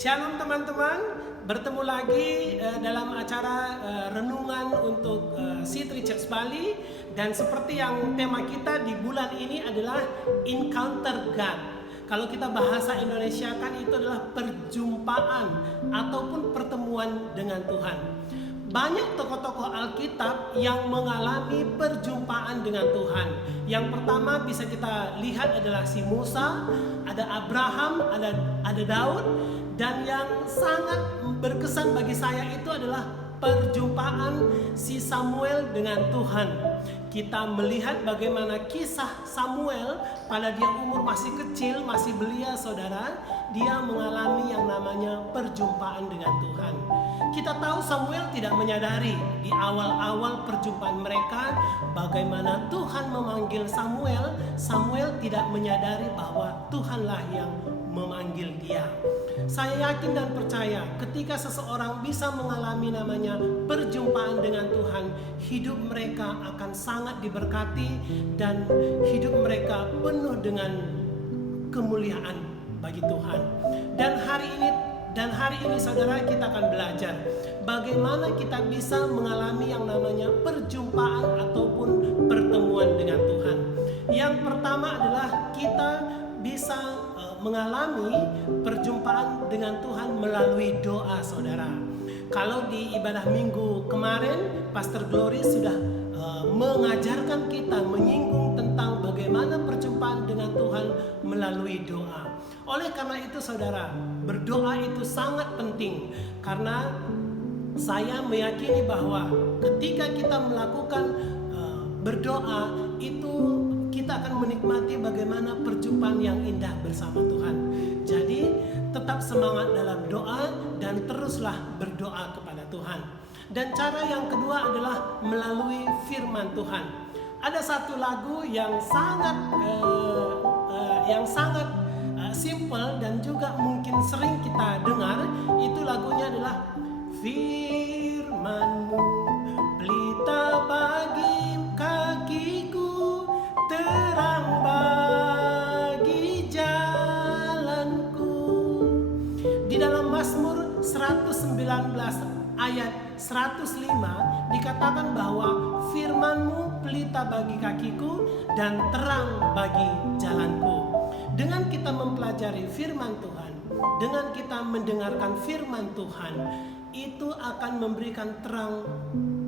Shalom teman-teman, bertemu lagi dalam acara renungan untuk City Church Bali. Dan seperti yang tema kita di bulan ini adalah Encounter God. Kalau kita bahasa Indonesia kan itu adalah perjumpaan ataupun pertemuan dengan Tuhan. Banyak tokoh-tokoh Alkitab yang mengalami perjumpaan dengan Tuhan. Yang pertama bisa kita lihat adalah si Musa, ada Abraham, ada Daud. Dan yang sangat berkesan bagi saya itu adalah perjumpaan si Samuel dengan Tuhan. Kita melihat bagaimana kisah Samuel pada dia umur masih kecil, masih belia saudara, dia mengalami yang namanya perjumpaan dengan Tuhan. Kita tahu Samuel tidak menyadari di awal-awal perjumpaan mereka bagaimana Tuhan memanggil Samuel. Samuel tidak menyadari bahwa Tuhanlah yang memanggil dia. Saya yakin dan percaya ketika seseorang bisa mengalami namanya perjumpaan dengan Tuhan, hidup mereka akan sangat diberkati dan hidup mereka penuh dengan kemuliaan bagi Tuhan. Dan hari ini saudara, kita akan belajar bagaimana kita bisa mengalami yang namanya perjumpaan ataupun pertemuan dengan Tuhan. Yang pertama adalah kita bisa mengalami perjumpaan dengan Tuhan melalui doa saudara. Kalau di ibadah minggu kemarin Pastor Glory sudah mengajarkan kita, menyinggung tentang bagaimana perjumpaan dengan Tuhan melalui doa. Oleh karena itu saudara, berdoa itu sangat penting. Karena saya meyakini bahwa ketika kita melakukan berdoa itu kita akan menikmati bagaimana perjumpaan yang indah bersama Tuhan. Jadi tetap semangat dalam doa dan teruslah berdoa kepada Tuhan. Dan cara yang kedua adalah melalui firman Tuhan. Ada satu lagu yang sangat simple dan juga mungkin sering kita dengar. Itu lagunya adalah Firman-Mu pelita bagi kakiku, terang bagi jalanku. Di dalam Mazmur 119 ayat 105 dikatakan bahwa firman-Mu pelita bagi kakiku dan terang bagi jalanku. Dengan kita mempelajari firman Tuhan, dengan kita mendengarkan firman Tuhan, itu akan memberikan terang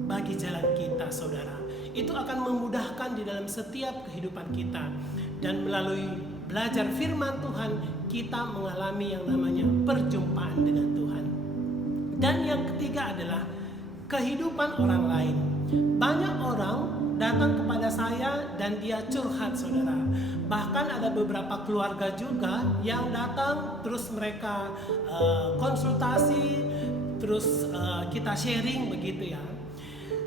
bagi jalan kita saudara. Itu akan memudahkan di dalam setiap kehidupan kita. Dan melalui belajar firman Tuhan, kita mengalami yang namanya perjumpaan dengan Tuhan. Dan yang ketiga adalah kehidupan orang lain. Banyak orang datang kepada saya dan dia curhat saudara. Bahkan ada beberapa keluarga juga yang datang, terus mereka konsultasi, terus kita sharing begitu ya.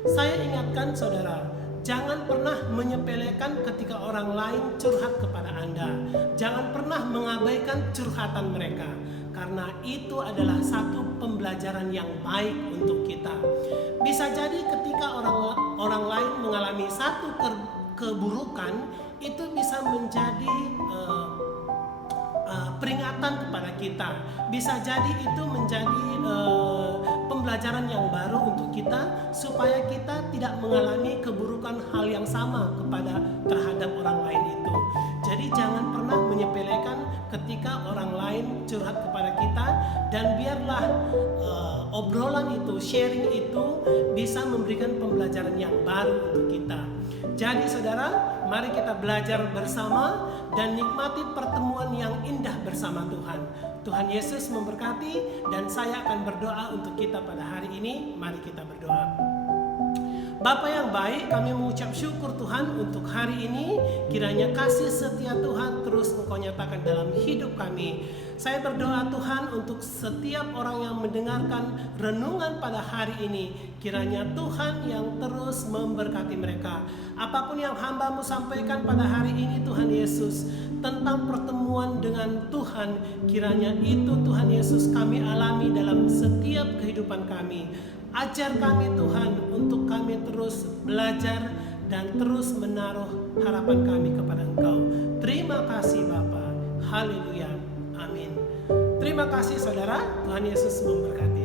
Saya ingatkan saudara, jangan pernah menyepelekan ketika orang lain curhat kepada Anda. Jangan pernah mengabaikan curhatan mereka, karena itu adalah satu pembelajaran yang baik untuk kita. Bisa jadi ketika orang lain mengalami satu keburukan, itu bisa menjadi peringatan kepada kita. Bisa jadi itu menjadi pembelajaran yang baru untuk kita, supaya kita tidak mengalami keburukan hal yang sama terhadap orang lain itu. Jadi jangan pernah menyepelekan ketika orang lain curhat kepada kita, dan biarlah obrolan itu, sharing itu bisa memberikan pembelajaran yang baru untuk kita. Jadi saudara, mari kita belajar bersama dan nikmati pertemuan yang indah bersama Tuhan. Tuhan Yesus memberkati, dan saya akan berdoa untuk kita pada hari ini. Mari kita berdoa. Bapa yang baik, kami mengucap syukur Tuhan untuk hari ini. Kiranya kasih setia Tuhan terus Engkau nyatakan dalam hidup kami. Saya berdoa Tuhan untuk setiap orang yang mendengarkan renungan pada hari ini. Kiranya Tuhan yang terus memberkati mereka. Apapun yang hamba-Mu sampaikan pada hari ini Tuhan Yesus, tentang pertemuan dengan Tuhan, kiranya itu Tuhan Yesus kami alami dalam setiap kehidupan kami. Ajar kami Tuhan untuk kami terus belajar dan terus menaruh harapan kami kepada Engkau. Terima kasih Bapa. Haleluya. Amin. Terima kasih saudara, Tuhan Yesus memberkati.